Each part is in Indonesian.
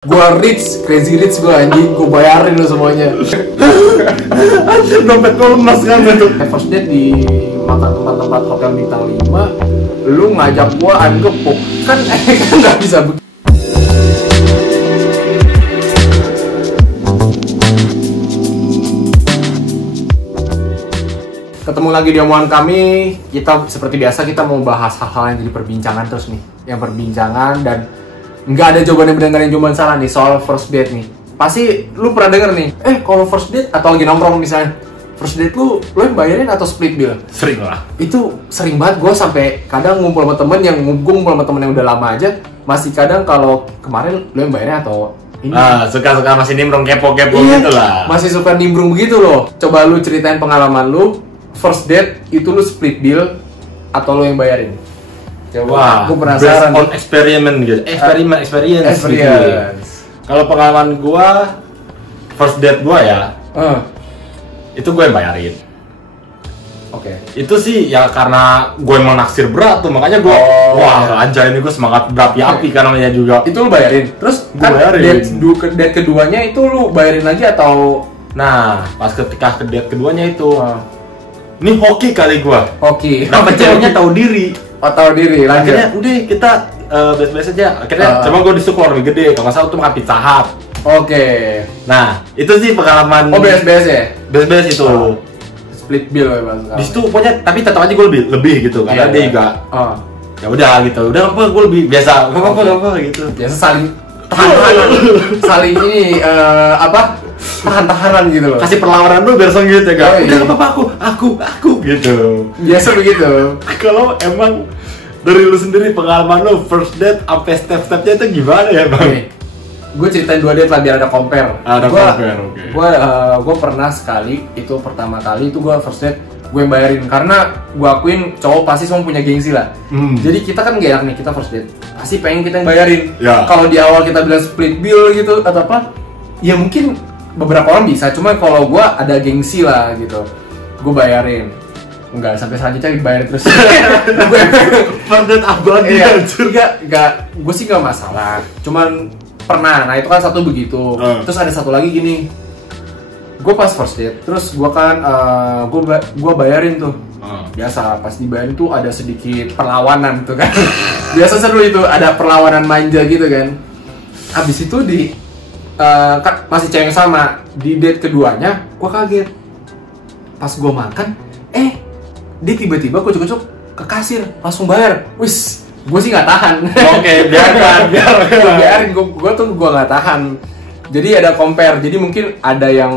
Gua rich, crazy rich gua anjing, gua bayarin lo semuanya. Anjir, dompet gua lemas kan itu. First date di makan tempat-tempat hotel bintang 5, lu ngajak gua ayam gepuk. Kan nggak bisa begitu. Ketemu lagi di omongan kami. Kita seperti biasa kita mau bahas hal-hal yang jadi perbincangan terus nih. Yang perbincangan dan nggak ada jawaban yang benar, nggak ada jawaban salah nih soal first date nih. Pasti lu pernah denger nih, kalau first date atau lagi nongkrong misalnya, first date lu yang bayarin atau split bill? Sering lah. Itu sering banget, gue sampai kadang ngumpul sama temen yang udah lama aja, masih kadang kalau kemarin lu yang bayarin atau ini. Suka-suka masih nimbrung kepo-kepo Iya, gitu lah. masih suka nimbrung begitu loh. Coba lu ceritain pengalaman lu, first date itu lu split bill atau lu yang bayarin? Wah, aku penasaran. based on experiment gitu. Experience. Gitu. Kalau pengalaman gua first date gua ya, itu gua yang bayarin. Oke. Itu sih ya karena gue emang naksir berat tuh, makanya gue wah anjay ini gue semangat berapi-api kan namanya juga. Itu lu bayarin. Terus Gua bayarin. date keduanya itu lu bayarin lagi atau Nah, pas ketika ke date keduanya itu ini hoki kali gua. hoki? Nah, ceweknya tahu diri. Tahu diri. Lanjut. Akhirnya udah kita biasa-biasa aja. Akhirnya coba gue disuruh keluar lebih gede. Kalau nggak salah tuh makan Pizza Hut. Oke. Nah, itu sih pengalaman. Oh, beres-beres ya? Beres-beres itu. Split bill ya, Mas. Di situ pokoknya tapi tetap aja gue lebih gitu karena Iya, dia iya. juga Oh. ya udah gitu. Udah apa gue lebih biasa. Apa gitu. Biasa saling tahan-tahanan. Saling ini tahan-tahanan gitu loh. Kasih perlawanan dulu biar gitu ya, Oh, Kak. iya. Udah apa aku gitu. Biasa begitu. Kalau emang dari lu sendiri pengalaman lu first date sampai step-stepnya itu gimana ya, Bang? Oke. Gue ceritain 2 date lah biar ada compare. Compare, oke. Gue pernah sekali, itu pertama kali itu gue first date gue yang bayarin karena gue akuin cowok pasti semua punya gengsi lah. Jadi kita kan gak enak nih, kita first date pasti pengen kita yang bayarin. Ya. Kalau di awal kita bilang split bill gitu atau apa, ya mungkin beberapa orang bisa, cuma kalau gue ada gengsi lah gitu, gue bayarin. Enggak, sampai selanjutnya dibayar terus. First date abadi Iya, anjir. enggak, gue sih nggak masalah. Cuman pernah, nah itu kan satu begitu. Terus ada satu lagi gini, gue pas first date, terus gue kan gue bayarin tuh. Biasa pas dibayarin tuh ada sedikit perlawanan tuh kan. Biasa seru itu, ada perlawanan manja gitu kan. Abis itu kan masih cewek yang sama, di date keduanya gue kaget. Pas gue makan, dia tiba-tiba kucuk-kucuk ke kasir, langsung bayar. Wis, gue sih nggak tahan. Oke, biarkan. Biarin, gue nggak tahan. Jadi ada compare, jadi mungkin ada yang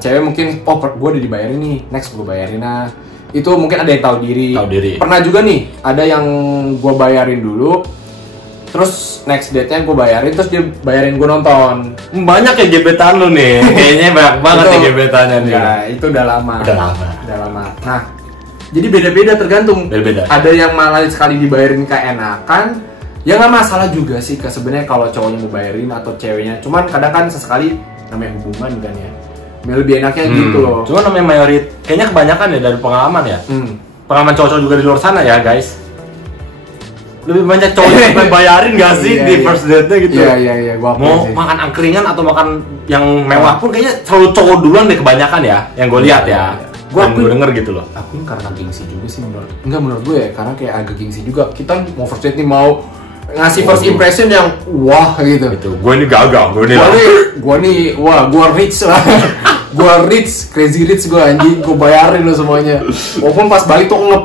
cewek mungkin, gue udah dibayarin nih, next gue bayarin lah. Itu mungkin ada yang tahu diri. Pernah juga nih, ada yang gue bayarin dulu, terus next date-nya gue bayarin, terus dia bayarin gue nonton. Banyak ya gebetan lu nih. Kayaknya banyak banget ya gebetannya nih. Ya, itu udah lama. Udah lama. Nah, jadi beda-beda tergantung. Beda-beda. Ada yang malah sekali dibayarin keenakan, ya nggak masalah juga sih sebenarnya kalau cowoknya mau bayarin atau ceweknya. Cuman kadang kan sesekali namanya hubungan kan ya. Lebih enaknya gitu loh. Cuma namanya kayaknya kebanyakan ya dari pengalaman ya. Pengalaman cowok-cowok juga di luar sana ya, guys. Lebih banyak cowok yang bayarin gak sih di first date-nya gitu? Iya, gua Mau makan angkringan atau makan yang mewah pun kayaknya selalu cowok duluan deh kebanyakan ya, yang gue lihat ya. Gue denger gitu loh. Aku karena gengsi juga sih menurut gue ya, karena kayak agak gengsi juga. Kita mau first date nih, mau ngasih first impression yang wah gitu. Gitu. Gue ini gagal, gue nih gue rich lah. Gue rich, crazy rich gue anjing, gue bayarin lo semuanya. Walaupun pas balik tuh ngep.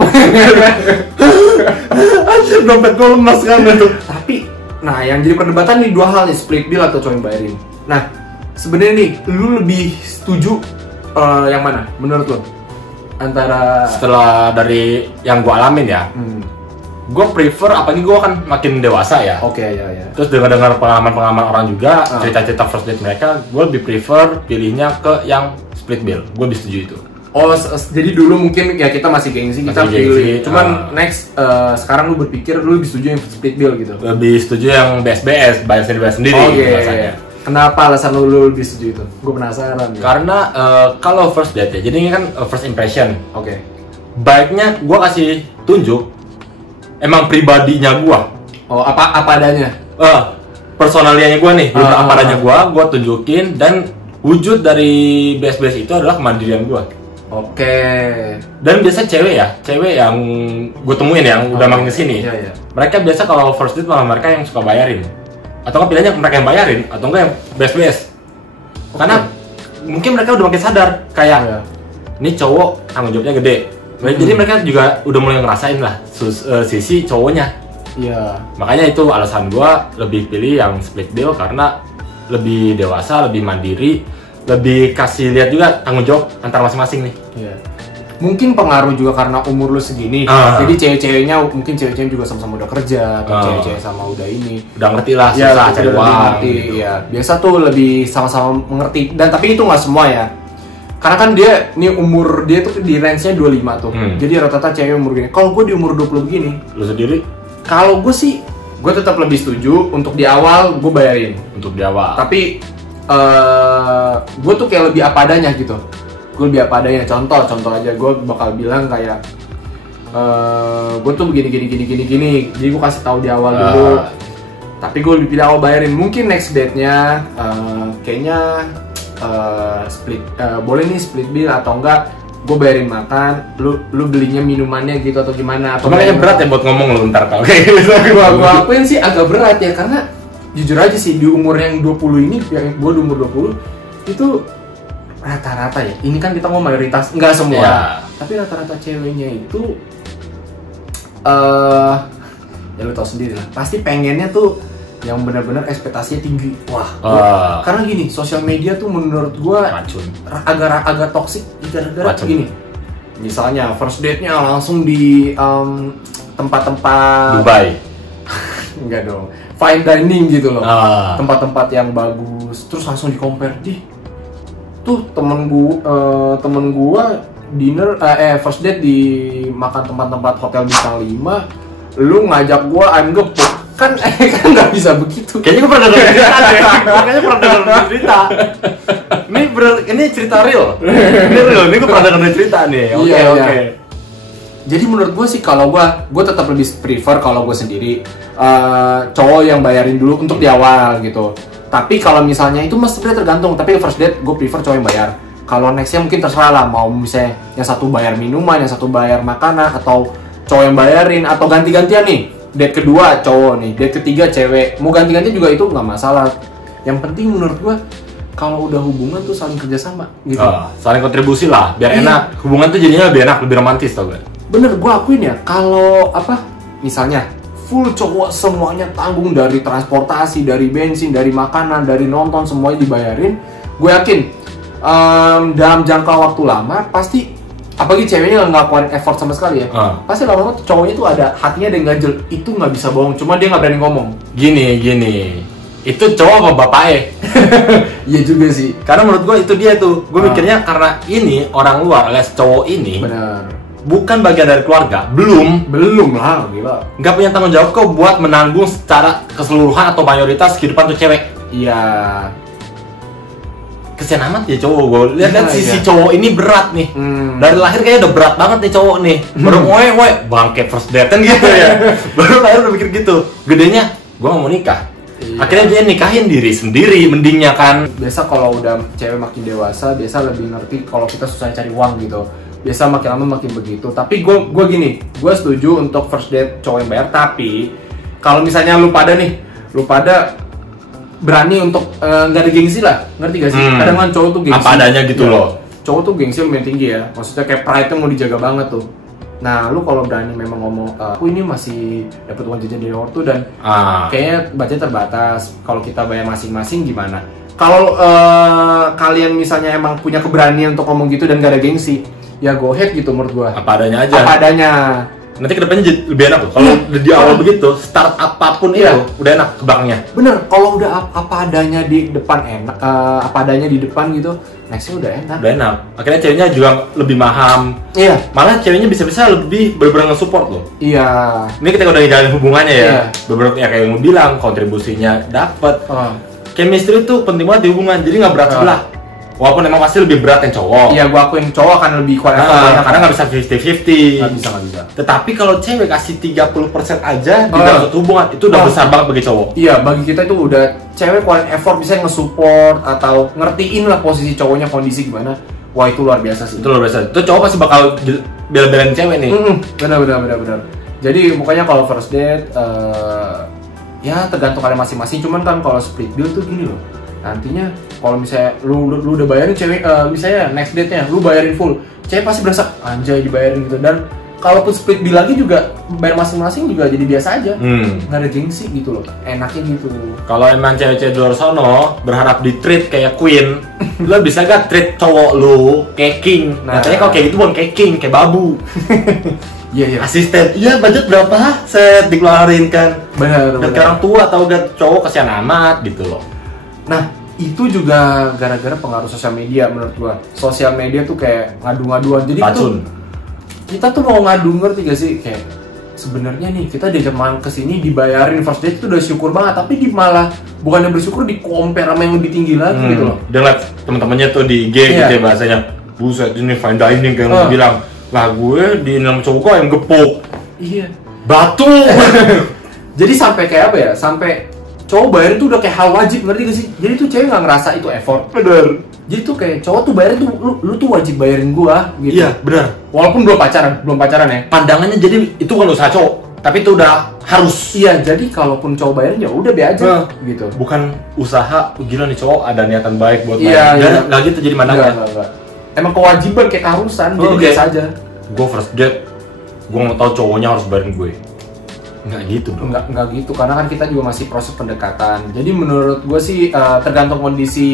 Anjir, dompet gue lemas kan itu. Tapi, nah yang jadi perdebatan nih 2 hal nih, split bill atau cowok yang bayarin. Nah, sebenarnya nih, lu lebih setuju yang mana menurut lo? Antara setelah dari yang gue alamin ya, gue prefer, apalagi gue kan makin dewasa ya. Oke, ya. Terus dengar pengalaman orang juga, cerita-cerita first date mereka, gue lebih prefer pilihnya ke yang split bill. Gue lebih setuju itu. Oh, jadi dulu mungkin ya kita masih gengsi, kita pilih. Cuman next, sekarang lu berpikir lu lebih setuju yang split bill gitu? Lebih setuju yang BSBS, bayar sendiri Oke. rasanya. Kenapa alasan lu lebih setuju itu? Gue penasaran. Karena kalau first date ya, jadi ini kan first impression. Oke. Baiknya gue kasih tunjuk emang pribadinya gue. Oh, apa adanya? personalianya gue nih, apa adanya gue tunjukin, dan wujud dari BS itu adalah kemandirian gue. Oke. Dan biasa cewek yang gue temuin yang udah makin kesini, mereka biasa kalau first date malah mereka yang suka bayarin, atau nggak pilihannya mereka yang bayarin, atau enggak yang BS. Karena mungkin mereka udah makin sadar kayak ini cowok tanggung jawabnya gede. Jadi mereka juga udah mulai ngerasain lah sisi cowoknya. Iya. Makanya itu alasan gua lebih pilih yang split bill karena lebih dewasa, lebih mandiri, lebih kasih lihat juga tanggung jawab antar masing-masing nih. Iya. Mungkin pengaruh juga karena umur lu segini. Jadi cewek-ceweknya mungkin cewek-cewek juga sama-sama udah kerja atau cewek-cewek sama udah ini. Udah ngerti lah susah cari uang. Gitu. Ya. Biasa tuh lebih sama-sama mengerti. Dan tapi itu nggak semua ya. Karena kan dia, nih umur dia tuh di range-nya 25 tuh. Jadi rata-rata cewek umur gini. Kalau gue di umur 20 begini. Lu sendiri? Kalau gue sih, gue tetap lebih setuju untuk di awal gue bayarin. Untuk di awal. Tapi gue tuh kayak lebih apa adanya gitu. Gue lebih apa adanya. Contoh aja gue bakal bilang kayak gue tuh gini. Jadi gue kasih tahu di awal dulu. Tapi gue lebih pilih awal bayarin. Mungkin next date-nya kayaknya boleh nih split bill atau enggak gue bayarin makan, lu belinya minumannya gitu atau gimana. Atau kayaknya berat ya buat ngomong lu ntar kalau kayak gitu. Gue akuin sih agak berat ya, karena jujur aja sih di umur yang 20 ini, yang gue di umur 20 itu rata-rata ya, ini kan kita ngomong mayoritas, enggak semua tapi rata-rata ceweknya itu ya lu tau sendiri lah, pasti pengennya tuh yang benar-benar ekspektasinya tinggi. Karena gini, sosial media tuh menurut gua agak toksik gara-gara gini. Misalnya first date-nya langsung di tempat-tempat Dubai. Enggak dong. Fine dining gitu loh. Tempat-tempat yang bagus, terus langsung di-compare. Tuh temen gua dinner first date di makan tempat-tempat hotel bintang 5, lu ngajak gua ayam gepuk. Kan nggak bisa begitu. Kayaknya gue pernah dengar cerita. Ini cerita real. Ini gue pernah dengar cerita nih. Oke. Jadi menurut gue sih, kalau gue tetap lebih prefer kalau gue sendiri cowok yang bayarin dulu untuk di awal gitu. Tapi kalau misalnya itu mesti tergantung. Tapi first date gue prefer cowok yang bayar. Kalau nextnya mungkin terserah lah, mau misalnya yang satu bayar minuman, yang satu bayar makanan, atau cowok yang bayarin, atau ganti-gantian nih. Date kedua cowok nih, date ketiga cewek, mau ganti-ganti juga itu nggak masalah. Yang penting menurut gua kalau udah hubungan tuh saling kerjasama gitu. Saling kontribusi lah, biar enak. Hubungan tuh jadinya lebih enak, lebih romantis tau gak? Bener, gua akuin ya, kalau misalnya full cowok semuanya tanggung, dari transportasi, dari bensin, dari makanan, dari nonton, semuanya dibayarin, gue yakin dalam jangka waktu lama pasti, apalagi ceweknya nggak ngelakuin effort sama sekali ya, pasti lama-lama cowoknya tuh ada hatinya ada yang ganjel, itu nggak bisa bohong, cuma dia nggak berani ngomong. Gini, itu cowok apa bapaknya? Iya juga sih, karena menurut gue itu dia tuh, gue mikirnya karena ini orang luar alias cowok ini bukan bagian dari keluarga, belum lah, gila, nggak punya tanggung jawab kok buat menanggung secara keseluruhan atau mayoritas kehidupan tuh cewek. Iya. Kesian amat ya cowok, gue lihat sisi cowok ini berat nih. Dari lahir kayaknya udah berat banget nih cowok nih. Baru woy bangke first date kan gitu ya. Baru lahir udah mikir gitu. Gedenya gue gak mau nikah. Akhirnya dia nikahin diri sendiri mendingnya kan. Biasa kalau udah cewek makin dewasa, biasa lebih ngerti kalau kita susah cari uang gitu. Biasa makin lama makin begitu. Tapi gue gini, gue setuju untuk first date cowok yang bayar. Tapi kalau misalnya lu pada berani untuk nggak ada gengsi lah, ngerti gak sih? Kadang kan cowok tuh gengsi apa adanya gitu loh. Cowok tuh gengsi lumayan tinggi ya, maksudnya kayak pride-nya mau dijaga banget tuh. Nah, lu kalau berani memang ngomong, aku ini masih dapat uang jajan dari ortu dan kayaknya budget terbatas, kalau kita bayar masing-masing gimana? Kalau kalian misalnya emang punya keberanian untuk ngomong gitu dan gak ada gengsi, ya go ahead gitu menurut gua. Apa adanya aja. Apa adanya. Nanti kedepannya jadi lebih enak loh. Kalau di awal begitu, start apapun itu udah enak ke banknya. Bener, kalau udah apa adanya di depan enak, apa adanya di depan gitu, nextnya udah enak. Udah enak. Akhirnya ceweknya juga lebih paham. Iya. Malah ceweknya bisa-bisa lebih bener-bener nge-support loh. Iya. Ini kita udah ngejalanin hubungannya ya. Beberapa ya kayak yang lu bilang, kontribusinya dapet. Chemistry itu penting banget di hubungan, jadi nggak berat sebelah. Walaupun emang pasti lebih berat yang cowok. Iya, gua akuin cowok akan lebih kuat. Karena nggak bisa 50-50. Nggak bisa. Tetapi kalau cewek kasih 30% aja di dalam satu hubungan, itu udah besar banget bagi cowok. Iya, bagi kita itu udah cewek keluarin effort, bisa nge-support atau ngertiin lah posisi cowoknya kondisi gimana. Wah, itu luar biasa sih. Itu luar biasa. Itu cowok pasti bakal bela-belain cewek nih. Benar. Jadi pokoknya kalau first date ya tergantung kalian masing-masing. Cuman kan kalau split bill tuh gini loh. Nantinya kalau misalnya lu udah bayarin cewek, misalnya next date-nya lu bayarin full, cewek pasti berasa anjay dibayarin gitu. Dan kalaupun split bill lagi juga bayar masing-masing juga jadi biasa aja. Nggak ada gengsi gitu loh. Enaknya gitu. Kalau emang cewek-cewek di luar sono berharap di treat kayak queen, lu bisa gak treat cowok lu kayak king? Katanya kalau kayak gitu bukan kayak king, kayak babu. Iya. Asisten, iya budget berapa? Set dikeluarin kan. Benar. Dan orang tua atau cowok kasihan amat gitu loh. Nah, itu juga gara-gara pengaruh sosial media menurut gua. Sosial media tuh kayak ngadu-ngaduan. Jadi kita tuh mau ngadu, ngerti gak sih? Kayak sebenarnya nih kita diajak main kesini dibayarin first date itu udah syukur banget, tapi malah bukannya bersyukur di compare sama yang lebih tinggi lagi gitu loh. Dia liat teman-temannya tuh di IG gitu ya bahasanya. Buset ini fine dining kayak lu bilang. Lah gue di dalam cowok kok yang gepuk. Iya. Batu. Jadi sampai kayak apa ya? Sampai cowok bayarin tuh udah kayak hal wajib, ngerti gak sih? Jadi tuh cewek nggak ngerasa itu effort. Bener. Jadi tuh kayak cowok tuh bayarin tuh lu tuh wajib bayarin gua gitu. Iya, bener. Walaupun belum pacaran ya. Pandangannya jadi itu kan usaha cowok, tapi itu udah harus. Iya, jadi kalaupun cowok bayarin ya udah be aja gitu. Bukan usaha, gila nih cowok ada niatan baik buat bayarin. Iya. Nggak gitu jadi mandangnya. Enggak. Emang kewajiban kayak keharusan, jadi biasa aja. Gue first date, gue mau tahu cowoknya harus bayarin gue. Nggak gitu dong. Nggak gitu, karena kan kita juga masih proses pendekatan. Jadi menurut gue sih tergantung kondisi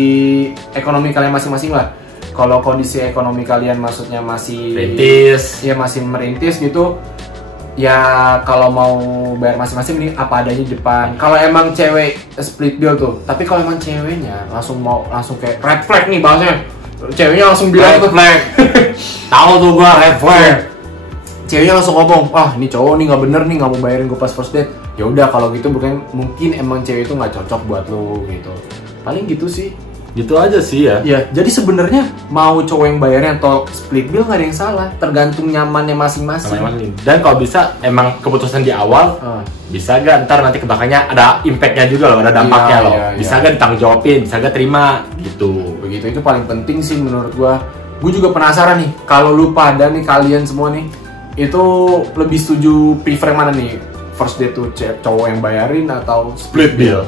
ekonomi kalian masing-masing lah. Kalau kondisi ekonomi kalian maksudnya masih merintis, ya masih merintis gitu, ya kalau mau bayar masing-masing ini apa adanya di depan. Kalau emang cewek split bill tuh, tapi kalau emang ceweknya langsung kayak red flag nih bahasanya, ceweknya langsung bilang red flag. Tahu tuh gua red flag. Ceweknya langsung ngomong, ini cowok nih nggak bener nih, nggak mau bayarin gue pas first date. Ya udah kalau gitu mungkin emang cewek itu nggak cocok buat lo gitu. Paling gitu sih. Gitu aja sih ya. Ya, jadi sebenarnya mau cowok yang bayarnya atau split bill nggak ada yang salah, tergantung nyamannya masing-masing. Dan kalau bisa emang keputusan di awal bisa gak ntar nanti kebelakangnya ada impactnya juga loh, ada dampaknya loh. Bisa gak ditanggung jawabin, bisa gak terima gitu. Begitu itu paling penting sih menurut gua. Gue juga penasaran nih, kalau lu pada nih kalian semua nih itu lebih setuju prefer mana nih? First date tuh cowok yang bayarin atau split bill?